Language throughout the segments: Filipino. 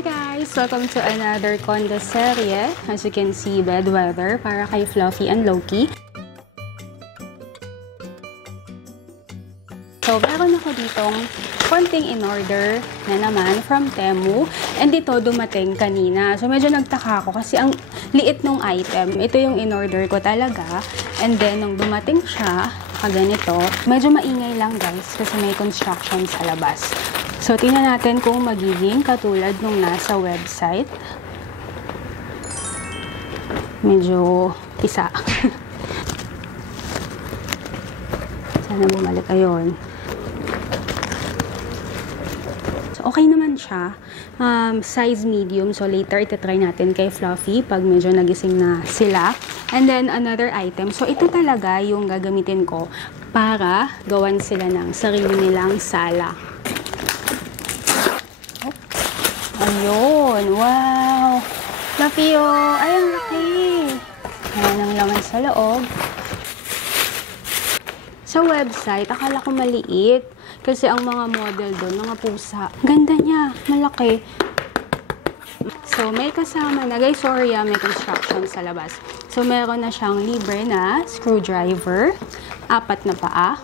Hi guys! Welcome to another condo serye. As you can see, bed weather para kay Fluffy and Loki. So, meron ako ditong konting in-order na naman from Temu. And ito dumating kanina. So, medyo nagtaka ako kasi ang liit nung item. Ito yung in-order ko talaga. And then, nung dumating siya, ganito, medyo maingay lang guys kasi may construction sa labas. So, tingnan natin kung magiging katulad nung nasa website. Medyo pisa. Sana bumalik ayon. So, okay naman siya. Size medium. So, later itatry natin kay Fluffy pag medyo nagising na sila. And then, another item. So, ito talaga yung gagamitin ko para gawan sila ng sarili nilang sala. Ayun. Wow. Fluffy, oh. Ay, ang laki. Ayan ang laman sa loob. Sa website, akala ko maliit. Kasi ang mga model doon, mga pusa. Ganda niya. Malaki. So, may kasama na. Guys, sorry may construction sa labas. So, meron na siyang libre na screwdriver. 4 na paa.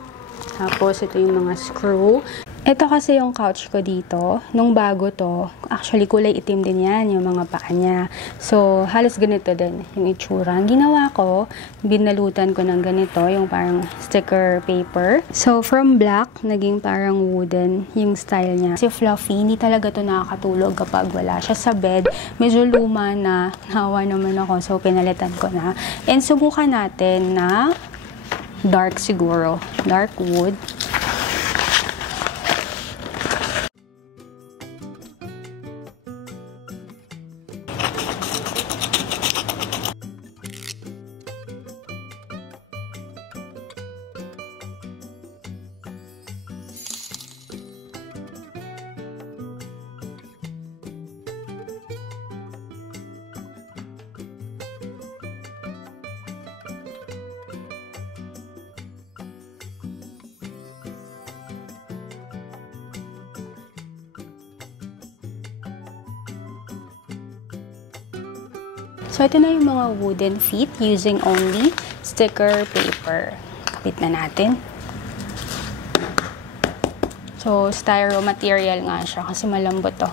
Tapos, ito yung mga screw. Ito kasi yung couch ko dito. Nung bago to, actually kulay itim din yan, yung mga paa niya. So, halos ganito din yung itsura. Ang ginawa ko, binalutan ko ng ganito, yung parang sticker paper. So, from black, naging parang wooden yung style niya. Si Fluffy, hindi talaga to nakakatulog kapag wala siya sa bed. Medyo luma na, nahawa naman ako, so pinalitan ko na. And subukan natin na dark siguro, dark wood. So, ito na yung mga wooden feet using only sticker paper. Kapit na natin. So, styro material nga siya kasi malambot to.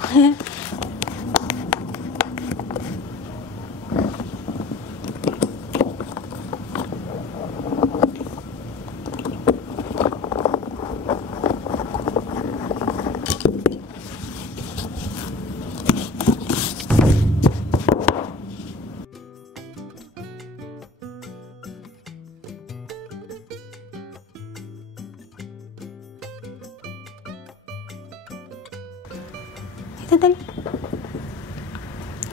Dali.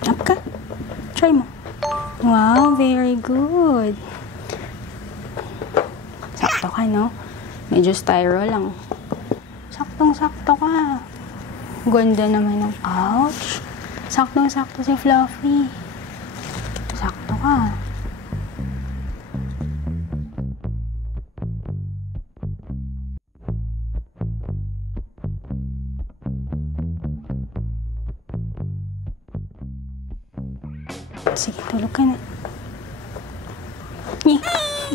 Up ka. Try mo. Wow, very good. Sakto ka, no? Medyo styro lang. Saktong-sakto ka. Ganda naman ng ouch. Saktong-sakto si Fluffy. Sakto ka. Sige, tulog ka na.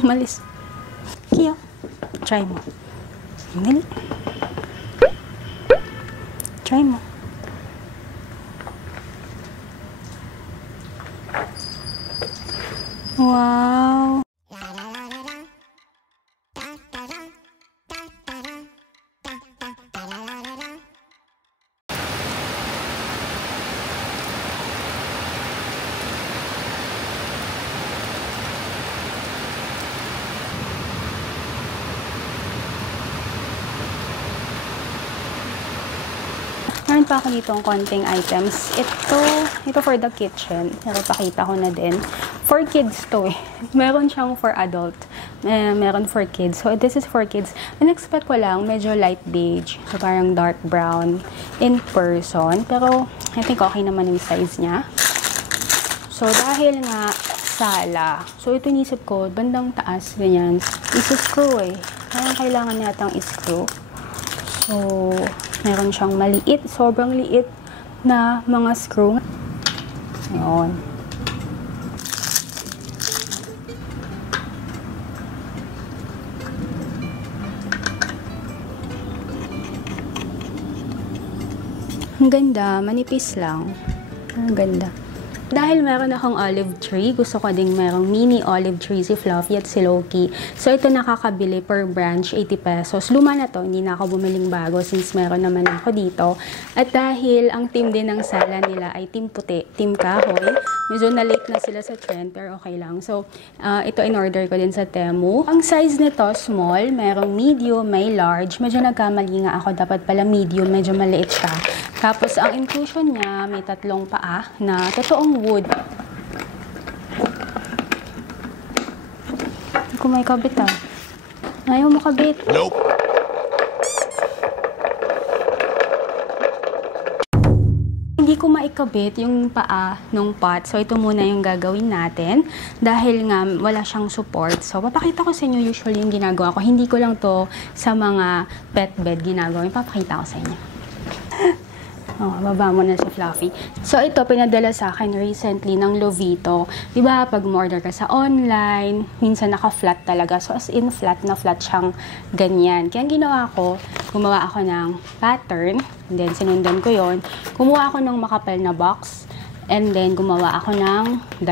Malis. Kiyo. Try mo. Dali. Try mo. Wow. Meron pa ako dito ang konting items. Ito for the kitchen. Pero pakita ko na din. For kids to eh. Meron siyang for adult. Meron for kids. So, this is for kids. In-expect ko lang, medyo light beige. So, parang dark brown in person. Pero, I think okay naman yung size niya. So, dahil nga sala. So, ito inisip ko, bandang taas, ganyan. Isi-screw eh. Parang kailangan natang i-screw. So, meron siyang maliit, sobrang liit. na mga screw. Ayun. Ang ganda, manipis lang. Ang ganda. Dahil meron akong olive tree, gusto ko ding merong mini olive tree si Fluffy at si Loki. So ito nakakabili per branch, 80 pesos. Luma na to, hindi na ako bumiling bago since meron naman ako dito. At dahil ang team din ng sala nila ay team puti, team kahoy, medyo na-late na sila sa trend pero okay lang. So ito in-order ko din sa Temu. Ang size nito, small, merong medium, may large. Medyo nagkamali nga ako, dapat pala medium, medyo maliit siya. Tapos ang inclusion niya, may 3 paa na totoong wood. Hindi ko may kabit ah. Ayaw mo kabit. Nope. Hindi ko maikabit yung paa ng pot. So ito muna yung gagawin natin. Dahil nga wala siyang support. So papakita ko sa inyo usually yung ginagawa ko. Hindi ko lang to sa mga pet bed ginagawa. Papakita ko sa inyo. Oh, baba mo na si Fluffy. So, ito, pinadala sa akin recently ng Lovito. Diba, pag order ka sa online, minsan naka-flat talaga. So, as in, flat na flat siyang ganyan. Kaya ang ginawa ko, gumawa ako ng pattern. And then, sinundan ko yon. Kumuha ako ng makapal na box. And then, gumawa ako ng 2.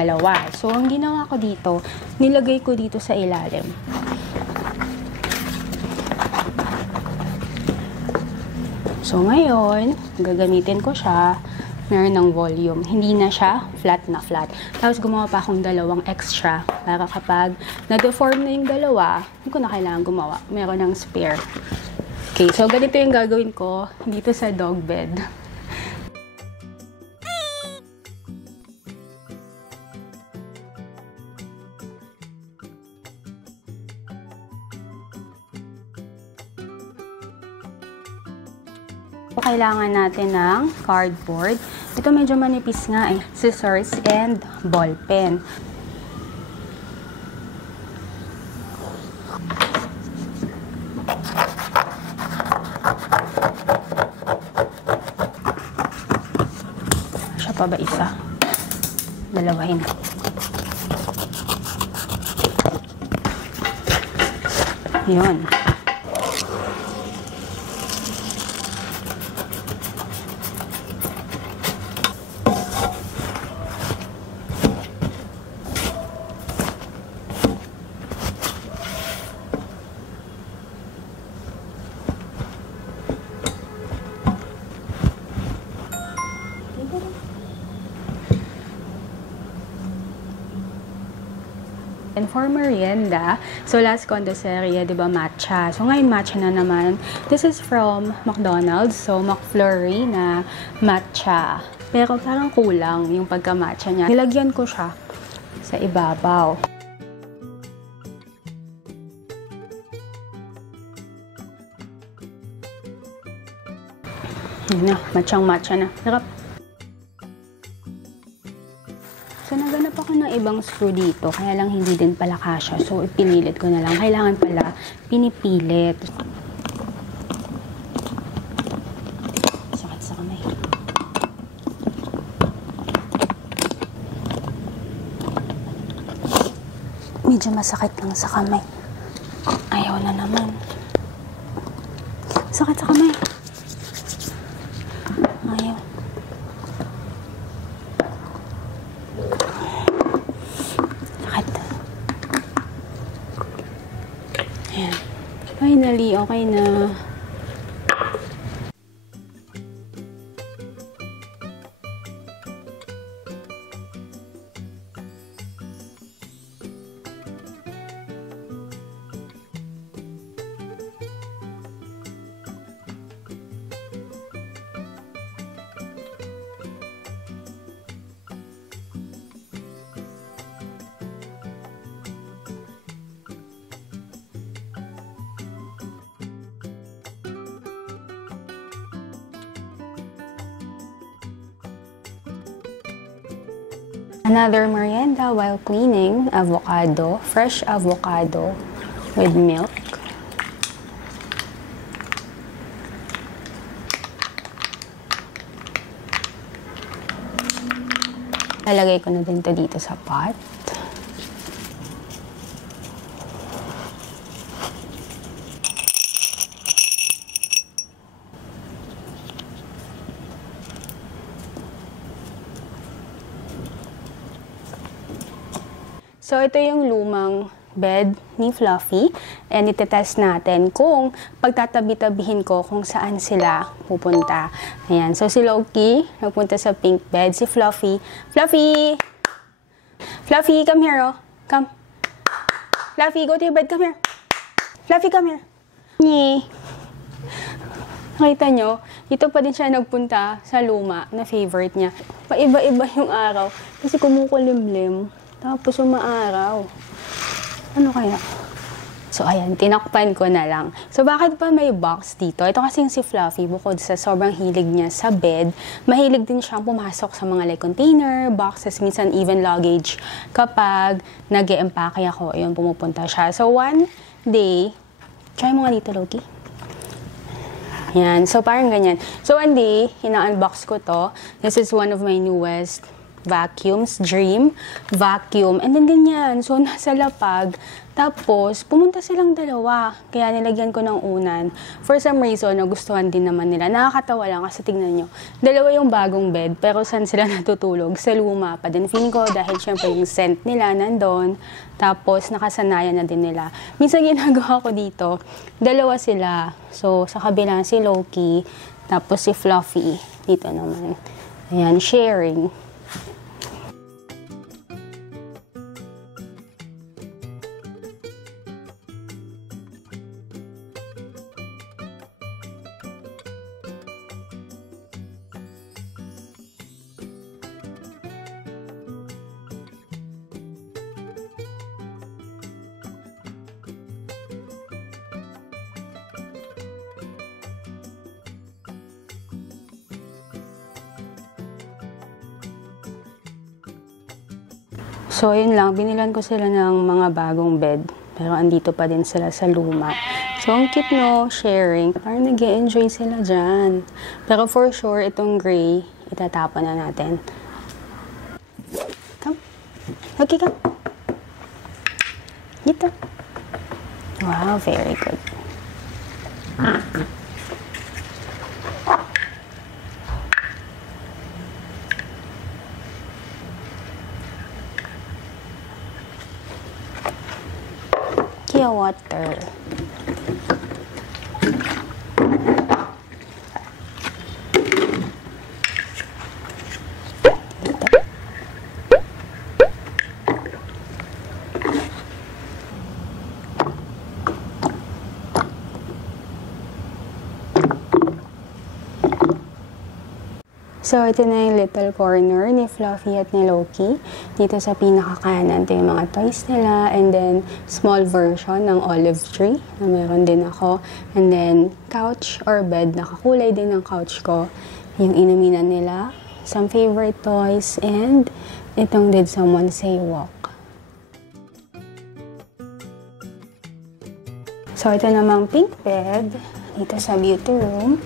So, ang ginawa ko dito, nilagay ko dito sa ilalim. So, ngayon, gagamitin ko siya. Meron ng volume. Hindi na siya flat na flat. Tapos, gumawa pa akong 2 extra. Para kapag na-deform na yung 2, hindi ko na kailangan gumawa. Meron ng spare. Okay, so ganito yung gagawin ko dito sa dog bed. Kailangan natin ng cardboard. Ito medyo manipis nga eh. Scissors and ball pen. Siya pa ba isa? Dalawahin. Yun. And for merienda, so last condo serie, di ba, matcha. So ngayon matcha na naman. This is from McDonald's. So McFlurry na matcha. Pero parang kulang yung pagka-matcha niya. Nilagyan ko siya sa ibabaw. Yun na, matchang-matcha na. Sarap. So, naganap ako ng ibang screw dito, kaya lang hindi din pala kasya. So, pinilit ko na lang. Kailangan pala pinipilit. Sakit sa kamay. Medyo masakit lang sa kamay. Ayaw na naman. Sakit sa kamay. Ayaw. Ayan. Finally, okay na. Another merienda while cleaning, avocado, fresh avocado with milk. Lalagay ko na din to dito sa pot. So, ito yung lumang bed ni Fluffy. And itetest natin kung pagtatabi-tabihin ko kung saan sila pupunta. Ayan. So, si Loki, nagpunta sa pink bed. Si Fluffy. Fluffy! Fluffy, come here, oh. Come. Fluffy, go to your bed. Come here. Fluffy, come here. Nye. Nakita nyo, dito pa din siya nagpunta sa luma na favorite niya. Paiba-iba yung araw. Kasi kumukulimlim. Tapos umaaraw. Ano kaya? So, ayan, tinakpan ko na lang. So, bakit pa may box dito? Ito kasing si Fluffy, bukod sa sobrang hilig niya sa bed, mahilig din siyang pumasok sa mga like container, boxes, minsan even luggage. Kapag nag-e-empake ako, yun, pumupunta siya. So, one day, try mo nga dito, Loki. Yan. So, parang ganyan. So, one day, ina-unbox ko to. This is one of my newest vacuums, Dream Vacuum. And then ganyan. So, nasa lapag. Tapos, pumunta silang dalawa. Kaya nilagyan ko ng unan. For some reason, nagustuhan din naman nila. Nakakatawa lang kasi tignan nyo. Dalawa yung bagong bed, pero saan sila natutulog? Sa luma pa din. Feeling ko dahil syempre yung scent nila nandun. Tapos, nakasanayan na din nila. Minsan ginagawa ko dito, dalawa sila. So, sa kabila si Loki, tapos si Fluffy. Dito naman. Ayan, sharing. So, yun lang. Binilan ko sila ng mga bagong bed. Pero andito pa din sila sa luma. So, ang cute, no? Sharing. Parang nag-e-enjoy sila dyan. Pero for sure, itong gray, itatapon na natin. Come. Okay, come. Dito. Wow, very good. Kia water. So, ito na yung little corner ni Fluffy at ni Loki. Dito sa pinakakanan, ito yung mga toys nila. And then, small version ng olive tree na meron din ako. And then, couch or bed. Nakakulay din ng couch ko. Yung inuminan nila. Some favorite toys. And, itong Did Someone Say Walk. So, ito namang pink bed. Dito sa beauty room.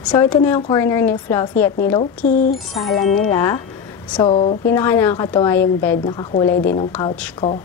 So, ito na yung corner ni Fluffy at ni Loki. Sala nila. So, pinaka nakakatuwa yung bed. Nakakulay din ng couch ko.